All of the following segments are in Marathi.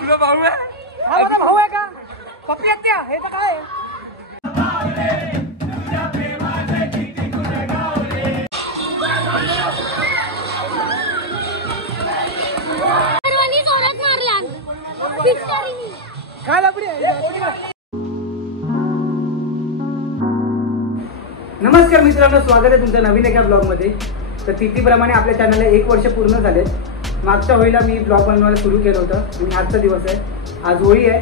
तुला भाऊ आहे? हा माझा भाऊ आहे का? पप्पी हत्या हे तर काय? काय लपडी आहे? नमस्कार मित्रांनो, स्वागत आहे तुमचं नवीन एका ब्लॉगमध्ये. तर तिथीप्रमाणे आपल्या चॅनलला 1 वर्ष पूर्ण झाले. मागच्या होळीला मी ब्लॉग बनवायला सुरू केलं होतं आणि आजचा दिवस आहे, आज होळी आहे.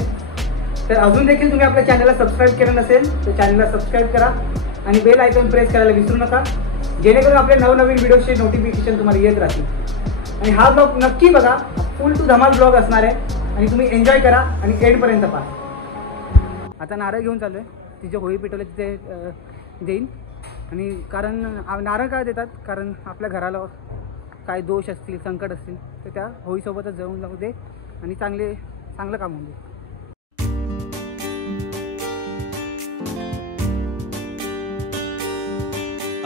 तर अजून देखील तुम्ही आपल्या चॅनलला सबस्क्राईब केलं नसेल तर चॅनलला सबस्क्राईब करा आणि बेल आयकॉन प्रेस करायला विसरू नका, जेणेकरून आपल्या नवनवीन व्हिडिओचे नोटिफिकेशन तुम्हाला येत राहतील. आणि हा ब्लॉग नक्की बघा, फुल टू धमाल ब्लॉग असणार आहे आणि तुम्ही एन्जॉय करा आणि एंडपर्यंत पहा. आता नारळ घेऊन चालू आहे, तिचे होळी पेटवले तिथे देईन. आणि कारण नारळ काय देतात, कारण आपल्या घराला काय दोष असतील, संकट असतील तर त्या होळीसोबतच जळून जाऊ दे आणि चांगलं काम होऊ दे.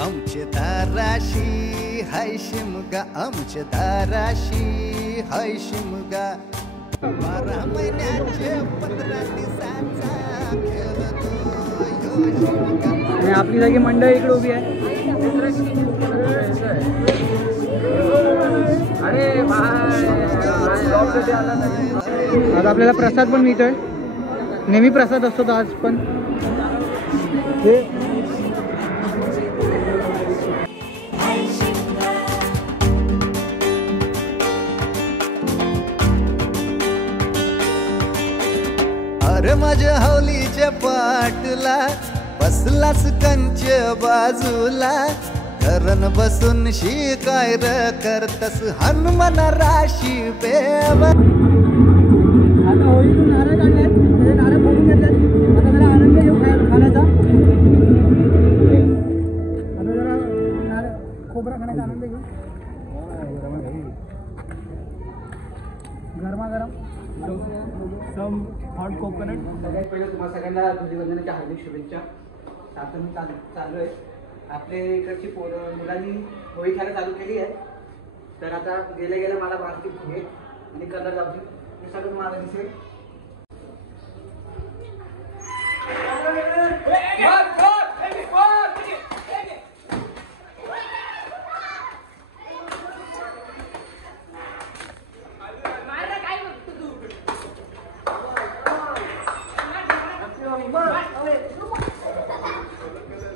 आमच्या दाराशी हाय शिमगा, आमच्या दाराशी हाय शिमगा, 12 महिन्याचे 15 दिवसाचा खेळतो यो शिमगा. आणि आपली जागी मंडळी इकडे उभी आहे. आज आपल्याला प्रसाद पण मिळतोय, नेहमी प्रसाद असतो आज पण. अरे माझ्या हौलीच्या पाटला बसलास कंच बाजूला, धरण बसून शिकाय र करतस हनुमान राशी बेव. आता होळीतून नारळ काढले, नारळ फोडून घेतले. आता जरा आनंद येऊ खाण्याचा, आता जरा नारळ खोबरा खाण्याचा आनंद घेऊ. गरमागरम सम हॉट कोकोनट. सगळ्यात पहिले तुम्हाला सगळ्यांना धुलीवंदनाच्या हार्दिक शुभेच्छा. आता मी चालू आहे, आपल्या इकडची मुलांनी होळी खेळायला चालू केली आहे. तर आता गेल्या मला बारकी फुगे आणि कलर लावतील, हे सगळं मला दिसेल.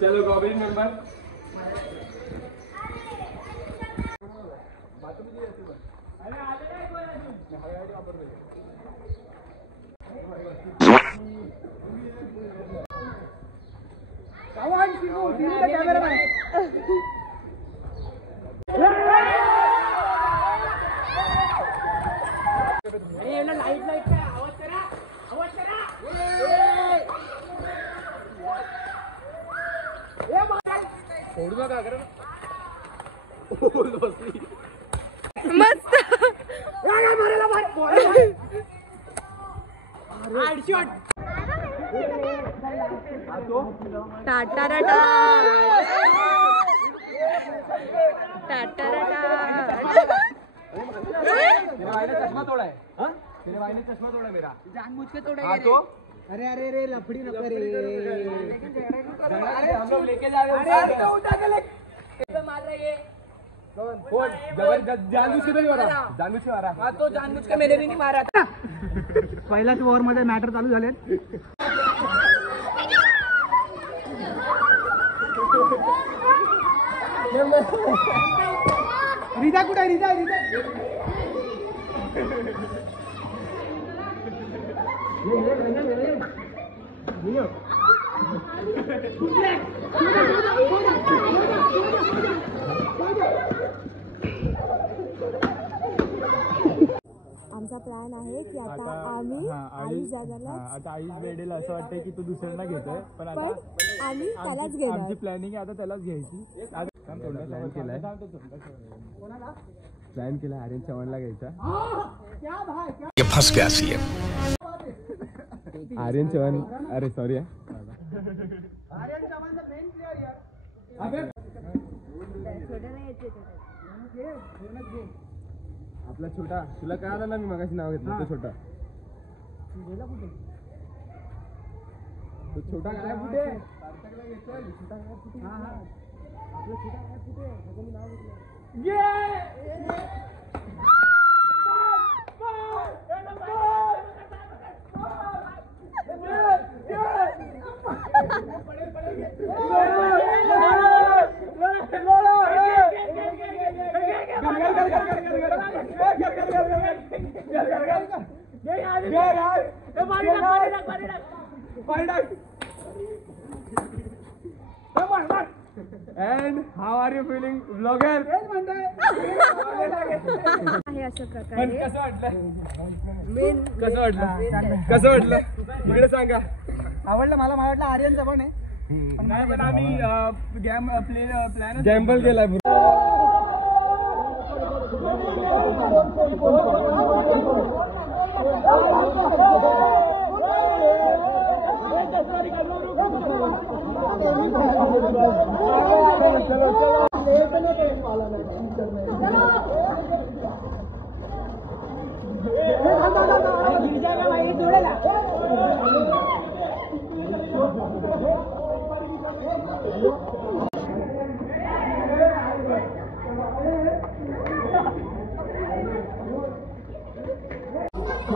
चलो गॉबलिन मेंबर. मस्त टाटाराटा टाटाराटा. मेरे भाई ने चश्मा तोड़ा है. हाँ, मेरे भाई ने चश्मा तोड़ा मेरा, जानबूझ के तोड़ा. हाँ तो अरे लफड़ी न करे. हम लोग लेके जा रहे हैं. मार रहा है कौन? जानबूझ के नहीं मारा, जानबूझ के मारा. हाँ तो जानबूझ के मैंने भी नहीं मारा था. पहिल्याच ओव्हर मध्ये मॅटर चालू झाले. रिजा कुठे आहे? रिजा आमचा प्लॅन आहे की आता आम्ही आता आईच भेटेल असं वाटतंय की तू दुसऱ्यांना घेतोय, पण आता आम्ही त्यालाच घेणार. आमची प्लॅनिंग आहे आता त्यालाच घ्यायची. प्लॅन केला आर्यन चव्हाणला घ्यायचा. फंस गया सीएम. आर्यन चव्हाण, अरे सॉरी आर्यन चव्हाणचा मेन प्लेअर यार. आपला छोटा तुला काय आला ना मी मगाशी नाव घेतलं तो छोटा तो छोटा काय कुठे And how are you feeling, vlogger? आहे अशा प्रकारे कसं वाटलं इकडे सांगा. आवडलं मला वाटलं आर्यनचं पण आहे पण आम्ही प्लॅन गॅम्बल केलाय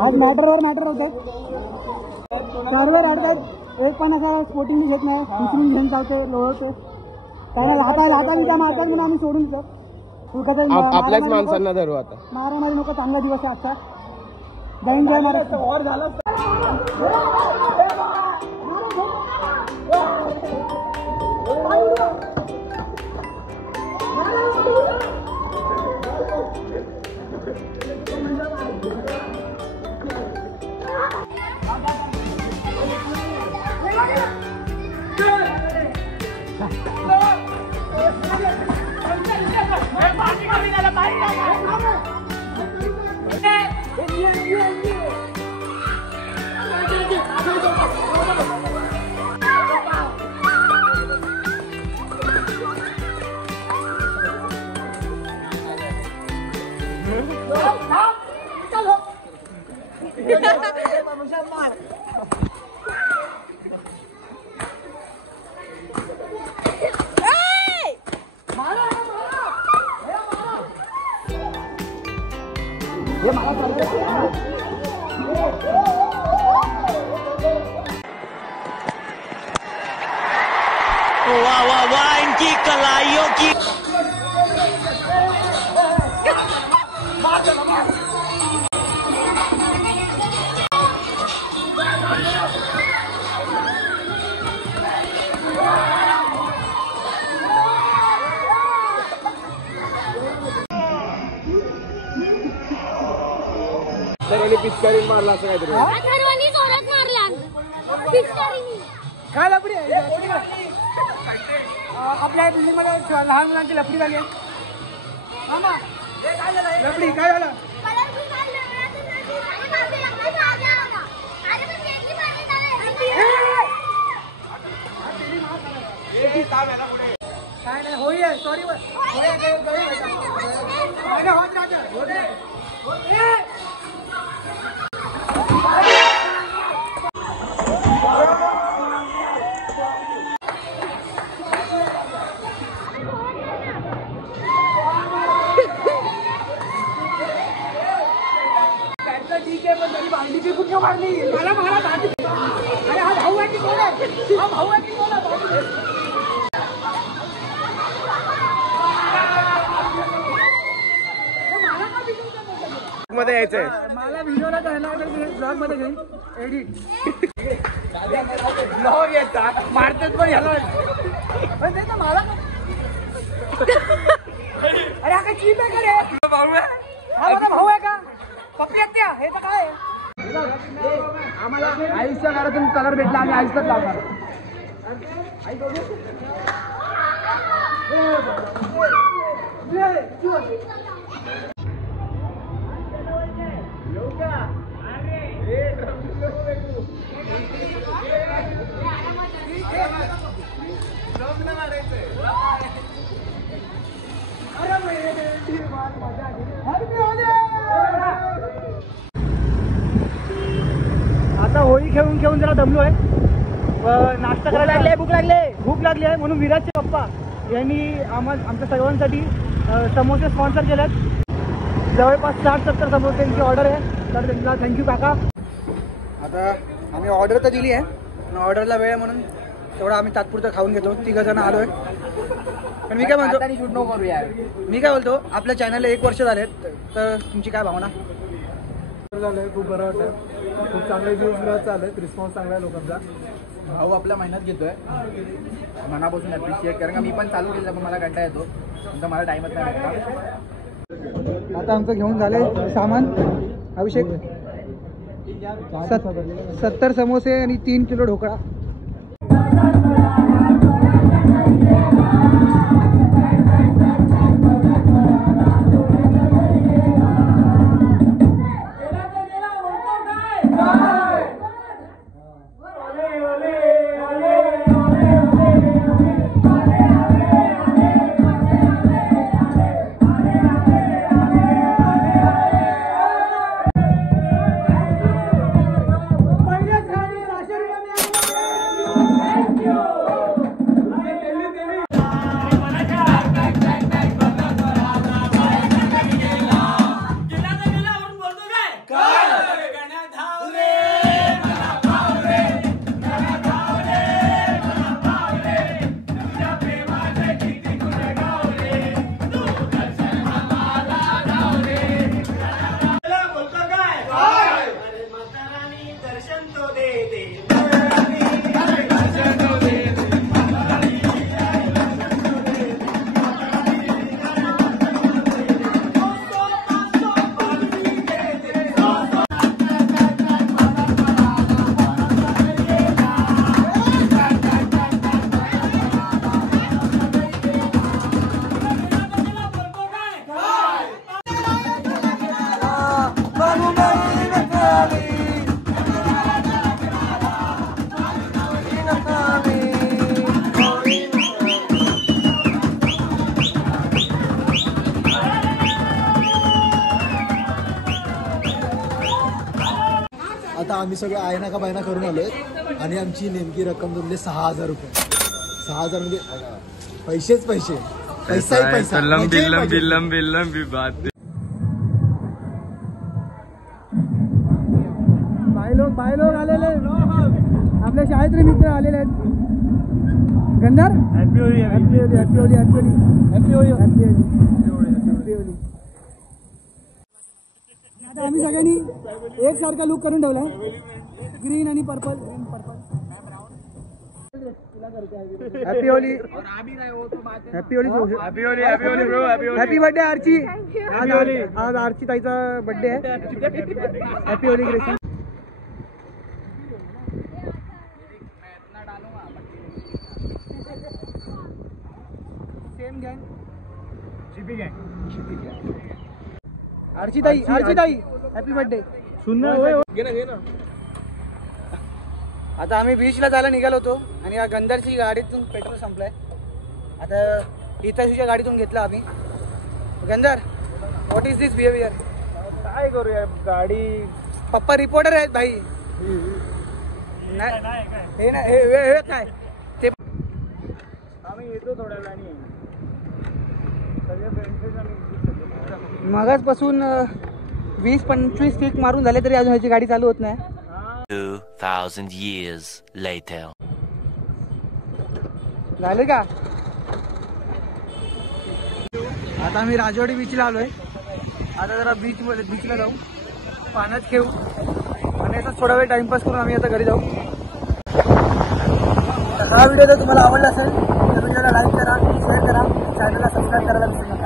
आज मॅटर होते सर्वर अडतात एक पण असा स्पोर्टिंग घेत नाही उचलून घेऊन चालते लोळते त्याला लाता बिता मारतात म्हणून आम्ही सोडून आपल्याच माणसांना धरू आता. मारामारी नको चांगला दिवस आहे आजचा जैन जय महाराज. वाह वाह वाह इनकी कलाइयों की पिचकारी मारला असं काहीतरी काय लपडी आपल्या बिल्डिंग मध्ये लहान मुलांची लपडी झाली आहे लपडी काय झालं काय नाही होई आहे सॉरी ठीक आहे पण तरी भांडी ती कुठे मारली मला भांडी अरे हा भाऊ आहे की कोण आहे हा भाऊ आहे की कोण आहे मध्ये यायचंय मला व्हिडिओला जायला ब्लॉग मध्ये घेईन एडिट ब्लॉग येतात मारतात पण ह्याला पण ते तर मला अरे हा काय चीप आहे का रे भाऊ आहे हा माझा भाऊ आहे का पप्पी हत्या हे तर काय आम्हाला आईच्या घरातून कलर भेटला आम्ही आईचाच लावणार घेऊन जरा दमलो आहे व नाश्ता करायला भूक लागली आहे म्हणून विराजचे पप्पा यांनी आमच्या सर्वांसाठी समोसे स्पॉन्सर केलेत. जवळपास 60-70 समोस्यांची ऑर्डर आहे, तर त्यांना थँक्यू काका. आता आम्ही ऑर्डर तर दिली आहे, पण ऑर्डरला वेळ म्हणून तेवढं आम्ही तात्पुरतं खाऊन घेतो. 3 जण आलोय. पण मी काय म्हणतो, मी काय बोलतो, आपल्या चॅनलला 1 वर्ष झालेत, तर तुमची काय भावना? झालंय, खूप बरं वाटतं. खूप चांगले व्ह्यूज मिळत चाललेत, रिस्पॉन्स चांगला आहे लोकांचा. भाऊ आपल्या मेहनत घेतोय, मनापासून ॲप्रिशिएट, कारण का मी पण चालू केलं पण मला कंटाळा येतो, तर मला टाईमच नाही भेटला. आता आमचं घेऊन झालंय सामान. अभिषेक 70 समोसे आणि 3 किलो ढोकळा. आता आम्ही सगळे आयना का बायना करून आलोय आणि आमची नेमकी रक्कम जमली 6,000 रुपये. 6,000 म्हणजे पैसेच पैसे, पैसाही पैसा. बायलोग आलेले, आपल्या शाळेतले मित्र आलेले आहेत. गंधार happy Holy, happy Holy, happy Holy, happy Holy, happy Holy, happy Holy. आता आम्ही सगळ्यांनी एकसारखा लुक करून ठेवलाय, ग्रीन आणि purple. Happy Holy, happy Holy, happy Holy, happy Holy bro, happy birthday Archi. आज आर्ची ताईचा बर्थडे आहे. Happy Holy grasserie. सेम गँग, जीपी गँग. आर्ची ताई हॅपी बर्थडे. आता आम्ही बीचला जायला निघालो होतो आणि या गंधारची गाडीतून पेट्रोल संपलंय. आता हिताशीच्या गाडीतून घेतलं आम्ही. गंधार, व्हॉट इज दिस बिहेवियर? काय करूया, गाडी पप्पा रिपोर्टर आहेत भाई. हे नाही, हे काय ते. आम्ही येतो थोड्या वेळाने, सगळे फ्रेंड्स. मगाचपासून 20-25 किक मारून झाले तरी अजून ह्याची गाडी चालू होत नाही. 2,000 years later. झाले का? आता आम्ही राजवाडी बीचला आलोय. आता जरा बीचला जाऊ, पाण्यात खेळू आणि असं थोडा वेळ टाइमपास करून आम्ही आता घरी जाऊ. हा व्हिडिओ जर तुम्हाला आवडला असेल तर व्हिडिओला लाईक करा, शेअर करा, चॅनलला सबस्क्राईब करायला विसरू नका.